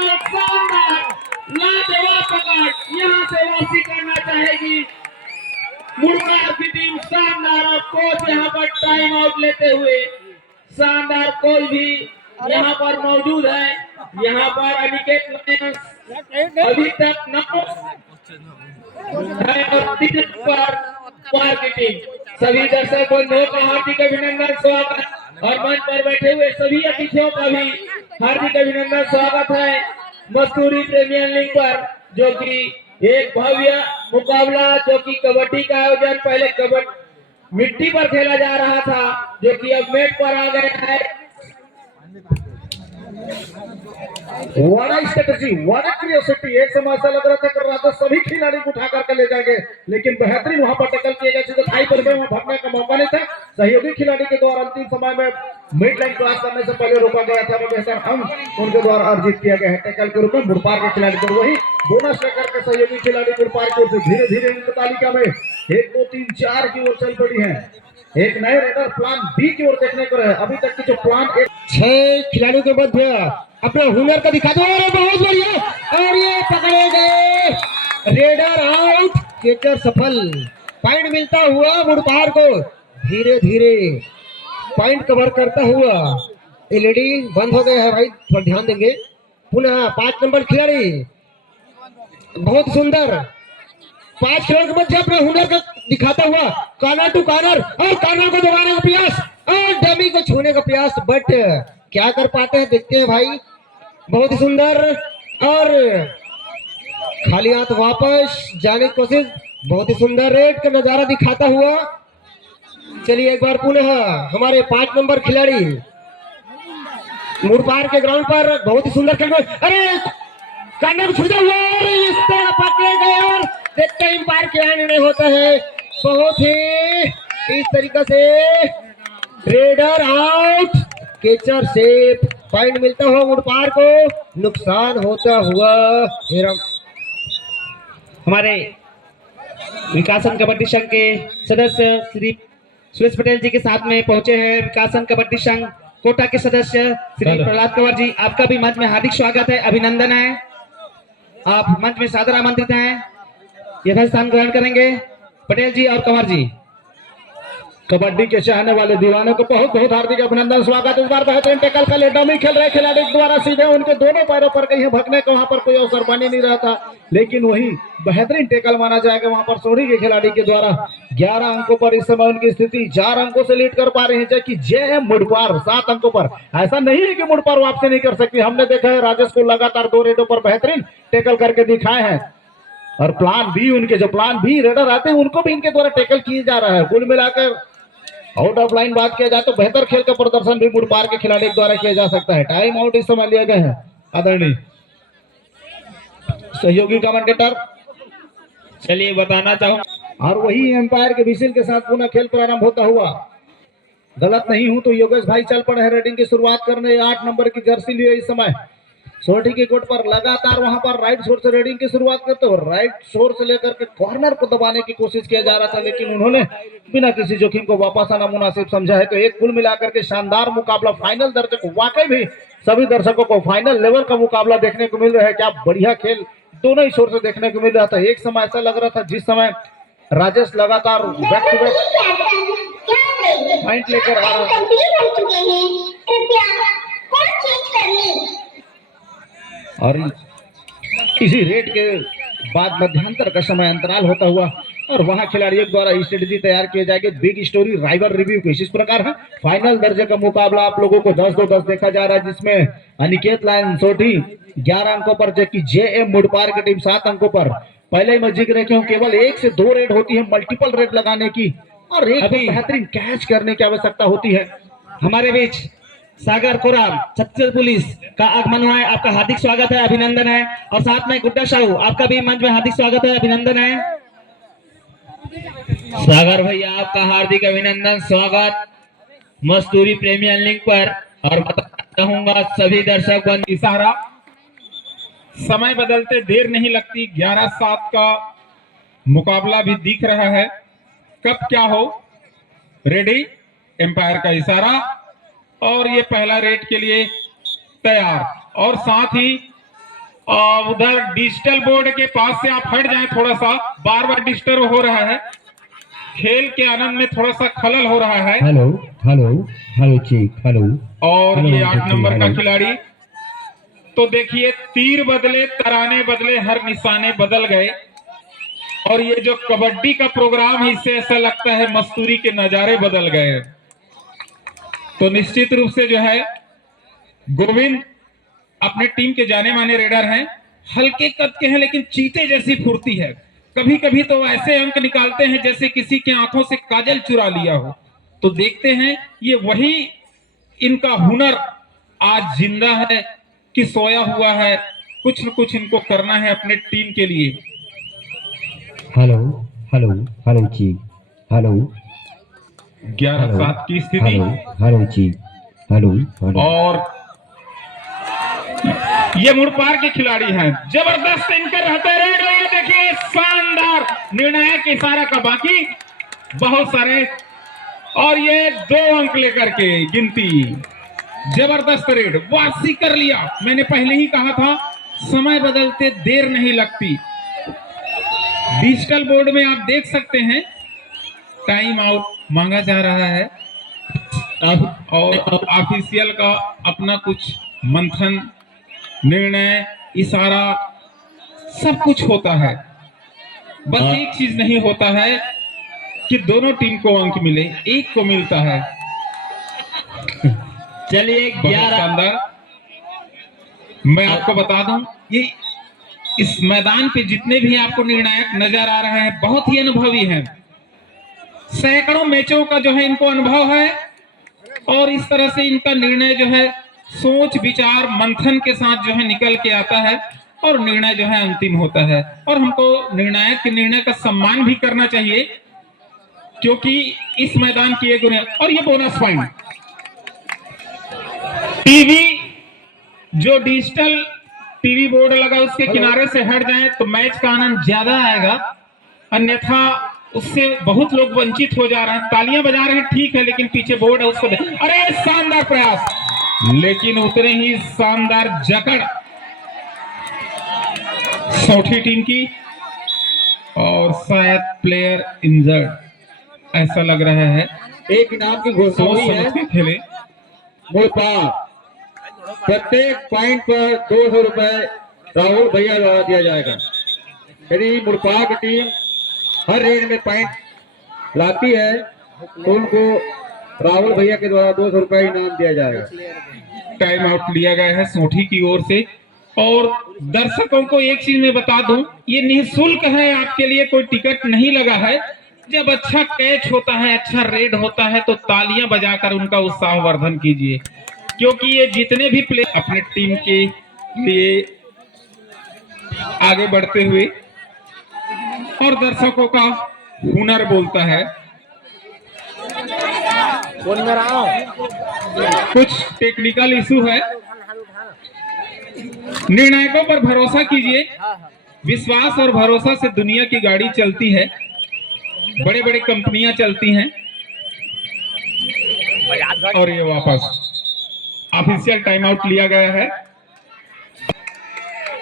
शानदार लाजवाब पकड़, यहाँ से वापसी करना चाहेगी मुड़गांव की टीम। शानदार और कोच यहाँ पर टाइम आउट लेते हुए, शानदार कोच भी यहाँ पर मौजूद है। यहाँ पर अनिकेत लायंस अभी तक 9 है और 3 पर की टीम। सभी दर्शकों को हार्दिक अभिनंदन, स्वागत और मंच पर बैठे हुए सभी अतिथियों का भी हार्दिक अभिनंदन, स्वागत है मस्तूरी प्रीमियर लीग पर, जो कि एक भव्य मुकाबला, जो कि कबड्डी का आयोजन पहले कबड्डी मिट्टी पर खेला जा रहा था, जो कि अब मैट पर आ गया है। वाड़ा स्ट्रेटजी, वाड़ा क्रियोसिटी। एक समय ऐसा लग रहा था कि राजा सभी खिलाड़ी को उठा करके ले जाएंगे, लेकिन बेहतरीन वहां पर टैकल किए गए थे, थाई पर वहां भागने का मौका नहीं था। सहयोगी खिलाड़ी के द्वारा अंतिम समय में मिड लाइन क्रॉस करने से पहले रोका गया था, बेहतर अंक उनके द्वारा अर्जित किया गया है टैकल के रूप में मुड़पार के खिलाड़ी को। वही बोनस लेकर के सहयोगी खिलाड़ी मुड़पार की ओर से धीरे धीरे अंक तालिका में 1 2 3 4 की ओर चल पड़ी है। एक नए रेडर प्लान बी की ओर देखने को है। अभी तक की जो प्लान 6 खिलाड़ियों के मध्य अपना हुनर का दिखा दो, बहुत बढ़िया, और ये पकड़े गए, रेडर आउट, कैचर सफल। पॉइंट मिलता हुआ मुड़पार को, धीरे धीरे पॉइंट कवर करता हुआ। एलईडी बंद हो गया है भाई, थोड़ा ध्यान देंगे। पुनः 5 नंबर खिलाड़ी, बहुत सुंदर 5 खिलाड़ियों के मध्य अपना हुनर का दिखाता हुआ कॉर्नर टू कॉर्नर, और कॉर्नर को दबाने का प्रयास और डमी को छूने का प्रयास, बट क्या कर पाते हैं देखते हैं भाई। बहुत ही सुंदर, और खाली हाथ वापस जाने की कोशिश, बहुत ही सुंदर रेड का नजारा दिखाता हुआ। चलिए एक बार पुनः हमारे 5 नंबर खिलाड़ी मुड़पार के ग्राउंड पर बहुत ही सुंदर खेल, अरे कॉर्नर छूटा हुआ और इस तरह पकड़े गए, और देखते हैं अंपायर क्या निर्णय होता है। बहुत ही इस तरीके से raider out, catcher safe, point मिलता हुआ मुड़पार को, नुकसान होता हुआ। हमारे विकासन कबड्डी संघ के सदस्य श्री सुरेश पटेल जी के साथ में पहुंचे हैं। विकासन कबड्डी संघ कोटा के सदस्य श्री प्रहलाद कंवर जी, आपका भी मंच में हार्दिक स्वागत है, अभिनंदन है। आप मंच में सादर आमंत्रित हैं, यथास्थान ग्रहण करेंगे। पटेल जी और कंवर जी, कबड्डी के चाहने वाले दीवानों को बहुत बहुत हार्दिक अभिनंदन, स्वागत। इस बार बेहतरीन टैकल का डमी खेल रहे खिलाड़ी द्वारा सीधे उनके दोनों पैरों पर कहीं भगने का वहां पर कोई अवसर बन ही नहीं रहा था, लेकिन वही बेहतरीन टैकल माना जाएगा वहां पर सोढ़ी के खिलाड़ी के द्वारा। 11 अंकों पर इस समय उनकी स्थिति 4 अंकों से लीड कर पा रहे हैं, जबकि जेएम मुड़पार 7 अंकों पर। ऐसा नहीं है कि मुड़पार वापसी नहीं कर सकती, हमने देखा है राजेश को लगातार 2 रेडों पर बेहतरीन टैकल करके दिखाए हैं, और प्लान बी, उनके जो प्लान बी रेडर आते हैं उनको भी इनके द्वारा टैकल किए जा रहा है। कुल मिलाकर आउट ऑफ लाइन बात किया जाए तो बेहतर खेल का प्रदर्शन भी मुड़पार के खिलाड़ी द्वारा किया जा सकता है। टाइम आउट इस समय लिए गए हैं आदरणीय सहयोगी कमेंटेटर। चलिए बताना चाहूँ, और वही एम्पायर के विसिल के साथ पुनः खेल प्रारंभ होता हुआ। गलत नहीं हूं तो योगेश भाई चल पड़े हैं रेडिंग की शुरुआत करने। 8 नंबर की जर्सी लिए इस समय सोटी की कोट पर लगातार वहां पर राइट शोर से रेडिंग की शुरुआत करते हुए राइट शोर से लेकर के कॉर्नर को दबाने की कोशिश किया जा रहा था, लेकिन उन्होंने बिना किसी जोखिम को वापस आना मुनासिब समझा है। तो एक कुल मिलाकर के शानदार मुकाबला, फाइनल दर्जे को वाकई भी सभी दर्शकों को फाइनल लेवल का मुकाबला देखने को मिल रहा है। क्या बढ़िया खेल दोनों ही शोर से देखने को मिल रहा था। एक समय ऐसा लग रहा था जिस समय राजेश लगातार बैक टू बैक पॉइंट लेकर आ रहा है, और इसी रेट के बाद मध्यांतर का समय अंतराल होता हुआ, और वहां खिलाड़ियों द्वारा स्ट्रेटजी तैयार किए जाएंगे। बिग स्टोरी राइवल रिव्यू कुछ इस प्रकार है। फाइनल दर्जे का मुकाबला आप लोगों को 10-2-10 देखा जा रहा है, जिसमें अनिकेत लायन सोटी 11 अंकों पर, जबकि जेएम मुड़पार की टीम 7 अंकों पर। पहले ही मैं जिक्र किया केवल 1 से 2 रेड होती है मल्टीपल रेड लगाने की, और एक बेहतरीन कैच करने की आवश्यकता होती है। हमारे बीच सागर कोराम छत्तीसगढ़ पुलिस का आगमन हुआ है, आपका हार्दिक स्वागत है, अभिनंदन है। और साथ में गुड्डा साहू, आपका भी मंच में हार्दिक स्वागत है, अभिनंदन है। सागर भैया, आपका हार्दिक अभिनंदन, स्वागत मस्तूरी प्रीमियर लीग पर। और बताना चाहूंगा सभी दर्शक इशारा, समय बदलते देर नहीं लगती, 11-7 का मुकाबला भी दिख रहा है, कब क्या हो। रेडी, एम्पायर का इशारा, और ये पहला रेड के लिए तैयार। और साथ ही और उधर डिजिटल बोर्ड के पास से आप हट जाएं थोड़ा सा, बार बार डिस्टर्ब हो रहा है, खेल के आनंद में थोड़ा सा खलल हो रहा है। हेलो हेलो हेलो चीक हेलो। और हेलो, ये 8 नंबर का हेलो। खिलाड़ी, तो देखिए तीर बदले, तराने बदले, हर निशाने बदल गए। और ये जो कबड्डी का प्रोग्राम है, इससे ऐसा लगता है मस्तूरी के नजारे बदल गए। तो निश्चित रूप से जो है गोविंद अपने टीम के जाने माने रेडर हैं, हल्के कद के हैं लेकिन चीते जैसी फुर्ती है। कभी कभी तो ऐसे अंक निकालते हैं जैसे किसी के आंखों से काजल चुरा लिया हो। तो देखते हैं ये वही इनका हुनर आज जिंदा है कि सोया हुआ है। कुछ न कुछ इनको करना है अपने टीम के लिए। हेलो हेलो हेलो चीक हेलो। 11-7 की स्थिति। हेलो हेलो चीक हेलो हेलो। और ये मुड़पार के खिलाड़ी हैं, जबरदस्त इनकर रहते रेड। और ये देखिए शानदार निर्णायक इशारा का, बाकी बहुत सारे, और ये 2 अंक लेकर के गिनती। जबरदस्त रेड, वापसी कर लिया। मैंने पहले ही कहा था समय बदलते देर नहीं लगती। डिजिटल बोर्ड में आप देख सकते हैं टाइम आउट मांगा जा रहा है और ऑफिशियल का अपना कुछ मंथन, निर्णय, इशारा सब कुछ होता है। बस एक चीज नहीं होता है कि दोनों टीम को अंक मिले, एक को मिलता है। चलिए बहुत 11 शानदार। मैं आपको बता दूं, ये इस मैदान पे जितने भी आपको निर्णायक नजर आ रहे हैं बहुत ही अनुभवी हैं। सैकड़ों मैचों का जो है इनको अनुभव है और इस तरह से इनका निर्णय जो है सोच विचार मंथन के साथ जो है निकल के आता है और निर्णय जो है अंतिम होता है। और हमको निर्णायक के निर्णय का सम्मान भी करना चाहिए क्योंकि इस मैदान की एक। और ये बोनस पॉइंट, टीवी जो डिजिटल टीवी बोर्ड लगा उसके किनारे से हट जाए तो मैच का आनंद ज्यादा आएगा, अन्यथा उससे बहुत लोग वंचित हो जा रहे हैं। तालियां बजा रहे हैं ठीक है, लेकिन पीछे बोर्ड है उसको अरे शानदार प्रयास, लेकिन उतने ही शानदार जकड़ सौठी टीम की। और शायद प्लेयर इंजर्ड ऐसा लग रहा है। एक इनाम की घोषणा सोच हुई है। समझ के खेले। मुड़पार प्रत्येक पॉइंट पर 200 रुपए राहुल भैया द्वारा दिया जाएगा। यदि मुड़पार की टीम हर रेड में पॉइंट लाती है तो उनको राहुल भैया के द्वारा 200 रुपए इनाम दिया जाएगा। टाइम आउट लिया गया है सोठी की ओर से। और दर्शकों को एक चीज मैं बता दूं, ये निःशुल्क है, आपके लिए कोई टिकट नहीं लगा है। जब अच्छा कैच होता है, अच्छा रेड होता है तो तालियां बजाकर उनका उत्साहवर्धन कीजिए, क्योंकि ये जितने भी प्लेयर अपने टीम के लिए आगे बढ़ते हुए और दर्शकों का हुनर बोलता है। कुछ टेक्निकल इशू है, निर्णायकों पर भरोसा कीजिए। विश्वास और भरोसा से दुनिया की गाड़ी चलती है, बड़े बड़े कंपनियां चलती हैं। और ये वापस ऑफिशियल टाइम आउट लिया गया है।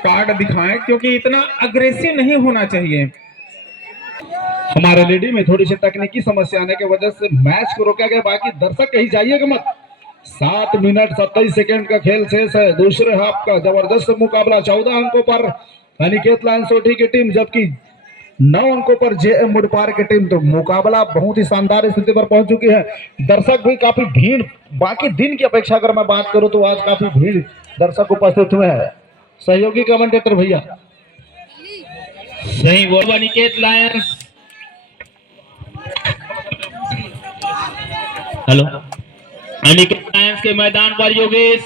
कार्ड दिखाएं क्योंकि इतना अग्रेसिव नहीं होना चाहिए। हमारे लेडी में थोड़ी सी तकनीकी समस्या आने की वजह से मैच को रोका गया। बाकी दर्शक कहीं जाइएगा मत। 7 मिनट 27 सेकंड का खेल शेष है। दूसरे हाफ का जबरदस्त मुकाबला 14 अंकों पर अनिकेत लाइन सोठी की टीम, जबकि 9 अंकों पर जेएम मुड़पार की टीम। तो मुकाबला बहुत ही शानदार स्थिति पर पहुंच चुकी है। दर्शक भी काफी भीड़, बाकी दिन की अपेक्षा अगर मैं बात करूं तो आज काफी भीड़ दर्शक उपस्थित हुए हैं। सहयोगी कमेंटेटर भैया सही बोल। Aniket Lions, hello, Aniket Lions के मैदान पर योगेश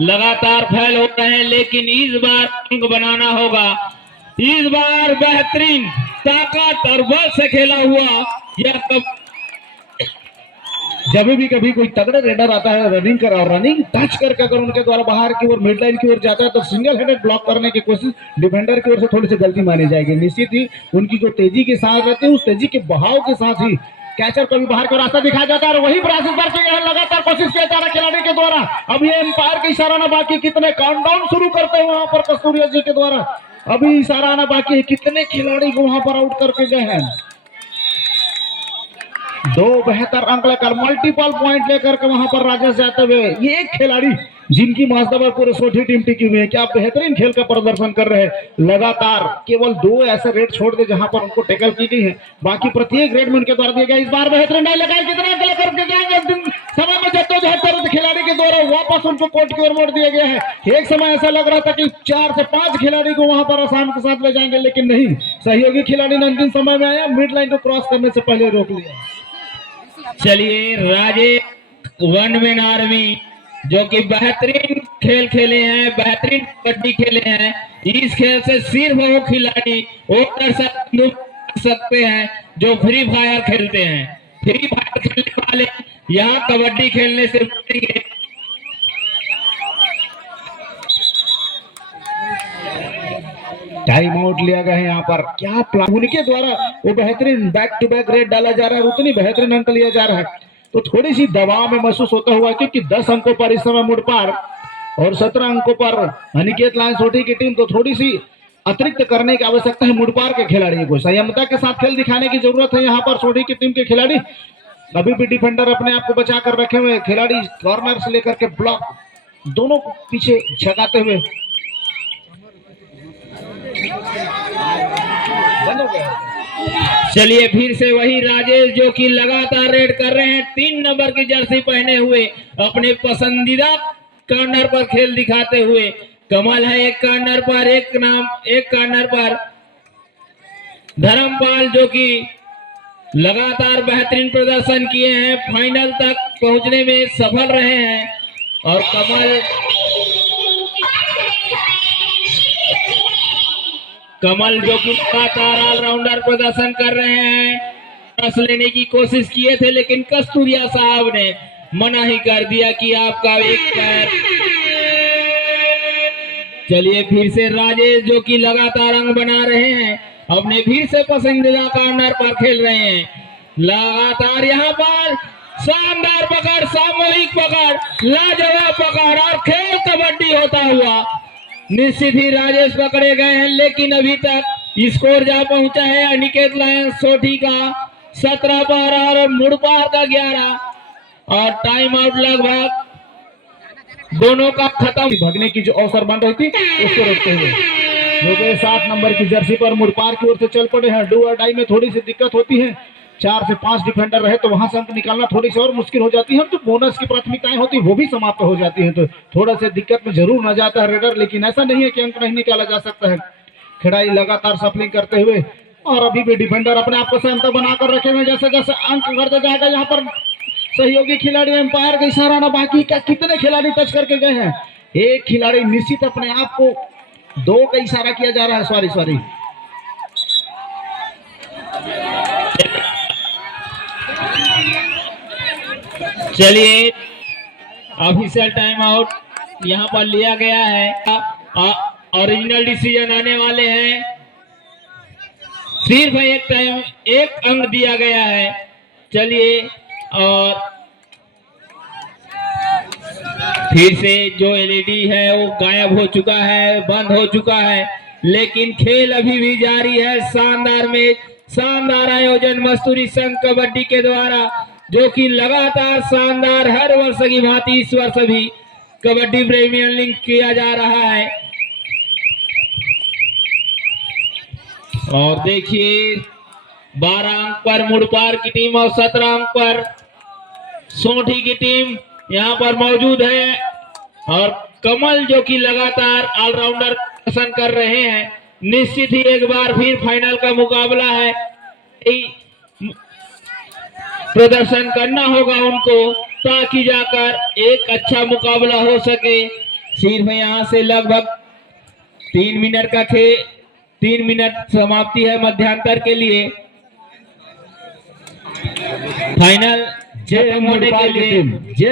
लगातार फैल हो रहे हैं, लेकिन इस बार अंक बनाना होगा। इस बार बेहतरीन ताकत और बल से खेला हुआ यह जब भी कभी कोई तगड़ा रेडर आता है रनिंग कर और रनिंग टच करके अगर उनके द्वारा बाहर की ओर मिड लाइन की ओर जाता है तो सिंगल हेडेड ब्लॉक करने की कोशिश डिफेंडर की ओर से थोड़ी सी गलती मानी जाएगी। निश्चित ही उनकी जो तेजी के साथ रहते हैं उस तेजी के बहाव के साथ ही कैचर को भी बाहर को रास्ता दिखाया जाता है और वही प्रयास पर किया है, लगातार कोशिश किया जा रहा है खिलाड़ी के द्वारा। अब ये एम्पायर का इशारा ना बाकी, कितने काउंटडाउन शुरू करते हैं वहां पर कस्तूरिया जी के द्वारा। अभी इशारा आना बाकी है, कितने खिलाड़ी को वहां पर आउट करके गए हैं। 2 बेहतर अंक लेकर मल्टीपल पॉइंट लेकर के वहां पर राजेश जाते हुए ये एक खिलाड़ी जिनकी महासभा पूरे सोठी टीम टिकी हुई है, क्या बेहतरीन खेल का प्रदर्शन कर रहे हैं। लगातार केवल 2 ऐसे रेड छोड़ दे जहां पर उनको टैकल की गई है, बाकी प्रत्येक रेड में उनके द्वारा दिया गया। इस बार बेहतरीन डाई लगाए, कितना अंक लेकर के जाएंगे अंतिम समय में जद्दोजहद खिलाड़ी के द्वारा वापस उनको कोर्ट की ओर मोड़ दिया गया है। एक समय ऐसा लग रहा था कि 4 से 5 खिलाड़ी को वहां पर आसानी के साथ ले जाएंगे, लेकिन नहीं, सहयोगी खिलाड़ी ने अंतिम समय में आया, मिड लाइन को क्रॉस करने से पहले रोक लिया। चलिए राजेश वन मैन आर्मी जो कि बेहतरीन खेल खेले हैं, बेहतरीन कबड्डी खेले हैं, इस खेल से सिर्फ वो खिलाड़ी वो कर सकते हैं जो फ्री फायर खेलते हैं। फ्री फायर खेलने वाले यहाँ कबड्डी खेलने से बचेंगे। टाइम आउट लिया गया है यहाँ पर, क्या प्लान उनके द्वारा वो बेहतरीन बैक टू बैक रेड डाला जा रहा है, उतनी बेहतरीन अंक लिया जा रहा है। तो थोड़ी सी दबाव में महसूस होता हुआ क्योंकि 10 अंकों पर इस समय मुड़पार और 17 अंकों पर अनिकेत लायंस सोठी की टीम, तो थोड़ी सी अतिरिक्त करने की आवश्यकता है मुड़पार के खिलाड़ियों को। संयमता के साथ खेल दिखाने की जरूरत है यहाँ पर सोठी की टीम के खिलाड़ी। अभी भी डिफेंडर अपने आप को बचा कर रखे हुए, खिलाड़ी कॉर्नर से लेकर के ब्लॉक दोनों को पीछे झकाते हुए। चलिए फिर से वही राजेश जो कि लगातार रेड कर रहे हैं, 3 नंबर की जर्सी पहने हुए अपने पसंदीदा कॉर्नर पर खेल दिखाते हुए। कमल है एक कॉर्नर पर, एक कॉर्नर पर धर्मपाल जो कि लगातार बेहतरीन प्रदर्शन किए हैं, फाइनल तक पहुंचने में सफल रहे हैं। और कमल जो कि लगातार ऑलराउंडर प्रदर्शन कर रहे हैं, रस लेने की कोशिश किए थे लेकिन कस्तूरिया साहब ने मना ही कर दिया कि आपका एक पैर। चलिए फिर से राजेश जो कि लगातार अंक बना रहे हैं, अपने फिर से पसंदीदा कॉर्नर पर खेल रहे हैं। लगातार यहाँ पर शानदार पकड़, सामूहिक पकड़, लाजवाब पकड़ और खेल कबड्डी होता हुआ निश्चित ही राजेश पकड़े गए हैं, लेकिन अभी तक स्कोर जा पहुंचा है अनिकेत लायंस सोठी का 17 पर और मुड़पार का 11 और टाइम आउट लगभग दोनों का खत्म। भागने की जो अवसर बन रही थी उसको रोकते हुए जो कि 7 नंबर की जर्सी पर मुड़पार की ओर से चल पड़े हैं। डू और डाई में थोड़ी सी दिक्कत होती है, 4 से 5 डिफेंडर रहे तो वहां से अंक निकालना थोड़ी सी और मुश्किल हो जाती है। तो बोनस की प्राथमिकताएं होती है वो भी समाप्त हो जाती है, तो थोड़ा सा दिक्कत में जरूर न जाता है रेडर, लेकिन ऐसा नहीं है कि अंक नहीं निकाला जा सकता है। खिलाड़ी लगातार सफलिंग करते हुए और अभी भी डिफेंडर अपने आप को संयंत्र बनाकर रखे हुए, जैसे जैसे अंक बढ़ते जाएगा यहाँ पर सहयोगी खिलाड़ी एम्पायर का इशारा ना बाकी का कितने खिलाड़ी टच करके गए हैं। एक खिलाड़ी निश्चित अपने आप को 2 का इशारा किया जा रहा है, सॉरी चलिए ऑफिशियल टाइम आउट यहाँ पर लिया गया है। ओरिजिनल डिसीजन आने वाले हैं, सिर्फ एक अंक दिया गया है। चलिए और फिर से जो एलईडी है वो गायब हो चुका है, बंद हो चुका है, लेकिन खेल अभी भी जारी है। शानदार मैच, शानदार आयोजन मस्तूरी संघ कबड्डी के द्वारा जो कि लगातार शानदार हर वर्ष की भांति इस वर्ष भी कबड्डी प्रीमियर लीग किया जा रहा है। और देखिए 12 अंक पर मुड़पार की टीम और 17 अंक पर सोठी की टीम यहाँ पर मौजूद है। और कमल जो कि लगातार ऑलराउंडर प्रदर्शन कर रहे हैं, निश्चित ही एक बार फिर फाइनल का मुकाबला है, प्रदर्शन करना होगा उनको ताकि जाकर एक अच्छा मुकाबला हो सके। सिर्फ यहाँ से लगभग 3 मिनट का 3 मिनट समाप्ति है मध्यांतर के लिए। फाइनल जय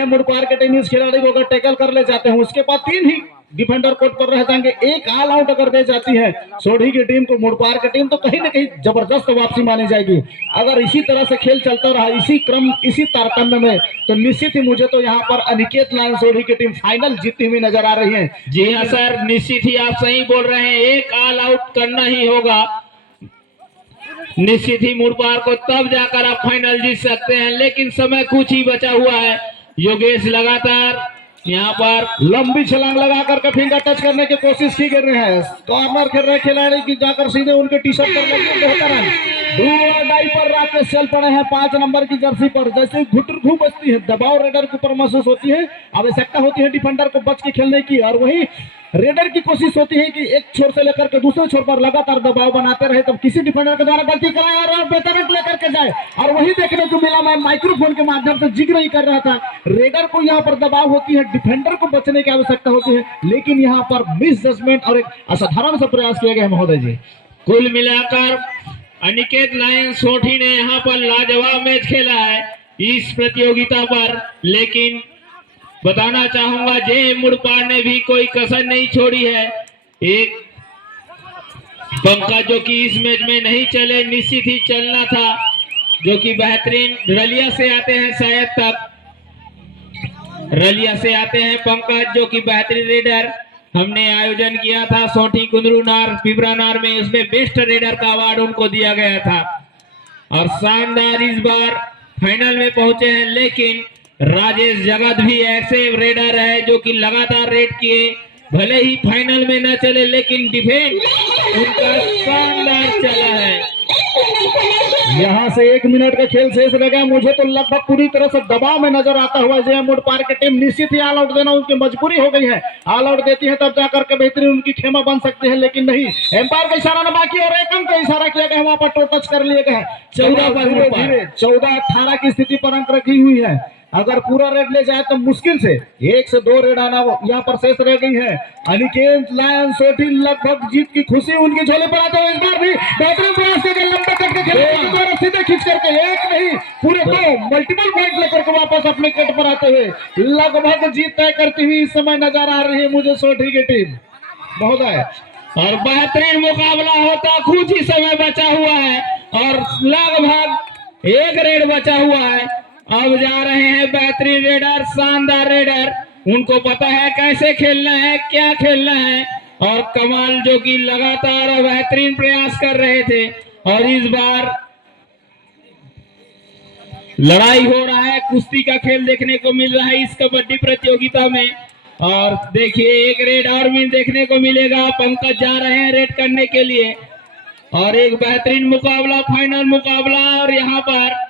मुड़पार के टीम इस खिलाड़ी को अगर टैकल कर ले जाते हैं उसके बाद 3 ही डिफेंडर कोर्ट पर रह जाएंगे। एक ऑल आउट अगर दे जाती है सोढ़ी की टीम को, मुड़पार की टीम, तो कहीं ना कहीं जबरदस्त वापसी मानी जाएगी। अगर इसी तरह से खेल चलता रहा, इसी क्रम, इसी तारतम्य में, तो निश्चित ही मुझे तो यहाँ पर अनिकेत लायन सोढ़ी की टीम फाइनल जीतती हुई नजर आ रही है। जी हाँ सर, निश्चित ही आप सही बोल रहे हैं, एक ऑल आउट करना ही होगा निश्चित ही मुड़पार को, तब जाकर आप फाइनल जीत सकते हैं। लेकिन समय कुछ ही बचा हुआ है। योगेश लगातार यहाँ पर लंबी छलांग लगा करके फिंगर टच करने की कोशिश की कर रहे हैं। कॉर्नर खेल रहे खिलाड़ी की जाकर सीधे उनके टी शर्ट पर लगी, बेहतर है। डाई पर राकेश चल पड़े हैं 5 नंबर की जर्सी पर। जैसे घुटरू बचती है, दबाव रेडर के ऊपर महसूस होती है, आवश्यकता होती है डिफेंडर को बच के खेलने की, और वही रेडर की कोशिश होती है कि एक छोर से लेकर के दूसरे छोर पर लगातार दबाव बनाते रहे, तब किसी डिफेंडर के द्वारा गलती कराए और बेहतर लेकर के जाए। और वही देखने को मिला, मैं माइक्रोफोन के माध्यम से जिक्र नहीं कर रहा था, रेडर को यहाँ पर दबाव होती है, डिफेंडर को बचने की आवश्यकता होती है, लेकिन यहाँ पर मिस जजमेंट और एक असाधारण सा प्रयास किया गया महोदय जी। कुल मिलाकर अनिकेत लायन सोढ़ी ने यहाँ पर लाजवाब मैच खेला है इस प्रतियोगिता पर। लेकिन बताना चाहूंगा, जे मुड़पार ने भी कोई कसर नहीं छोड़ी है। एक पंकज जो कि इस मैच में नहीं चले, निश्चित ही चलना था, जो कि बेहतरीन रलिया से आते हैं, शायद तक रलिया से आते हैं पंकज, जो कि बेहतरीन रेडर हमने आयोजन किया था सोठी कुंदरू नार पिपरा नार में, उसमें बेस्ट रेडर का अवार्ड उनको दिया गया था। और शानदार इस बार फाइनल में पहुंचे हैं। लेकिन राजेश जगत भी ऐसे रेडर है जो कि लगातार रेड किए, भले ही फाइनल में न चले, लेकिन डिफेंस उनका शानदार चला है। यहाँ से 1 मिनट का खेल शेष रह गया। मुझे तो लगभग पूरी तरह से दबाव में नजर आता हुआ जय मुड़पार की टीम निश्चित ही ऑल आउट देना उनकी मजबूरी हो गई है। ऑल आउट देती है तब जाकर के बेहतरीन उनकी खेमा बन सकती है, लेकिन नहीं, एम्पायर का इशारा न बाकी और एक अंक का इशारा किया गया, वहां पर टो टच कर लिए गए। 14-18 की स्थिति पर अंक रखी हुई है। अगर पूरा रेड ले जाए तो मुश्किल से 1 से 2 रेड आना यहाँ पर शेष रह गई है। अनिकेत लायन सोढ़ी लगभग जीत की खुशी उनकी झोले पर आते हुए इस बार भी बेहतरीन प्रयास से लंबा करके खेले, सीधे खींच करके एक नहीं पूरे 2 मल्टीपल पॉइंट लेकर के वापस अपने कट पर आते हुए लगभग जीत तय करती हुई इस समय नजर आ रही है मुझे सोढ़ी की टीम महोदय। और बेहतरीन मुकाबला होता, कुछ ही समय बचा हुआ है और लगभग 1 रेड बचा हुआ है। अब जा रहे हैं बेहतरीन रेडर, शानदार रेडर, उनको पता है कैसे खेलना है, क्या खेलना है, और कमाल जो कि लगातार बेहतरीन प्रयास कर रहे थे। और इस बार लड़ाई हो रहा है, कुश्ती का खेल देखने को मिल रहा है इस कबड्डी प्रतियोगिता में। और देखिए 1 रेड और भी देखने को मिलेगा, पंकज जा रहे हैं रेड करने के लिए, और एक बेहतरीन मुकाबला, फाइनल मुकाबला। और यहाँ पर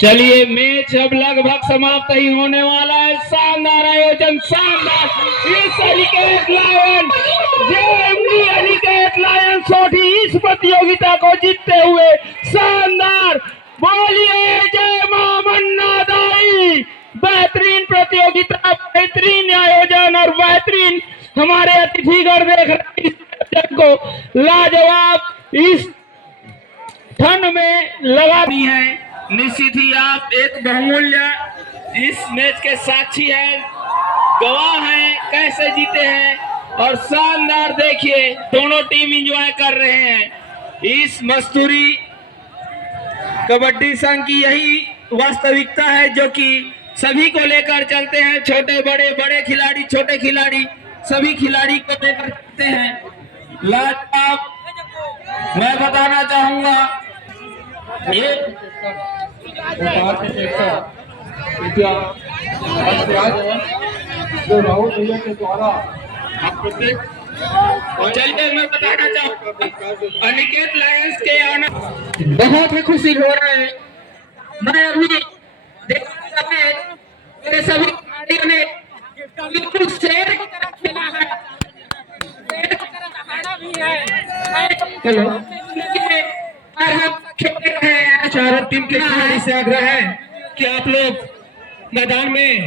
चलिए मैच अब लगभग समाप्त ही होने वाला है। शानदार आयोजन, शानदार इस अनिकेत लायन, अनिकेत लायन सोढ़ी इस प्रतियोगिता को जीतते हुए शानदार, बोलिए जय मां मन्ना दाई। बेहतरीन प्रतियोगिता, बेहतरीन आयोजन और बेहतरीन हमारे अतिथिगण देख रहे हैं को लाजवाब इस ठंड में लगा दी है। निश्चित ही आप एक बहुमूल्य इस मैच के साक्षी हैं, गवाह हैं कैसे जीते हैं। और शानदार देखिए दोनों टीम एंजॉय कर रहे हैं। इस मस्तूरी कबड्डी संघ की यही वास्तविकता है जो कि सभी को लेकर चलते हैं, छोटे बड़े, बड़े खिलाड़ी, छोटे खिलाड़ी, सभी खिलाड़ी को लेकर चलते हैं। लाजवाब मैं बताना चाहूंगा जो राहुल भैया के द्वारा चलिए मैं बताना चाहूँगा अनिकेत लायंस के आना बहुत ही खुशी हो रहा है। मैं अभी मेरे सभी खिलाड़ियों ने बिल्कुल शेर की तरह खेला है, हेलो, और हम खेल रहे हैं। चारों टीम के खिलाड़ी से आग्रह है कि आप लोग मैदान में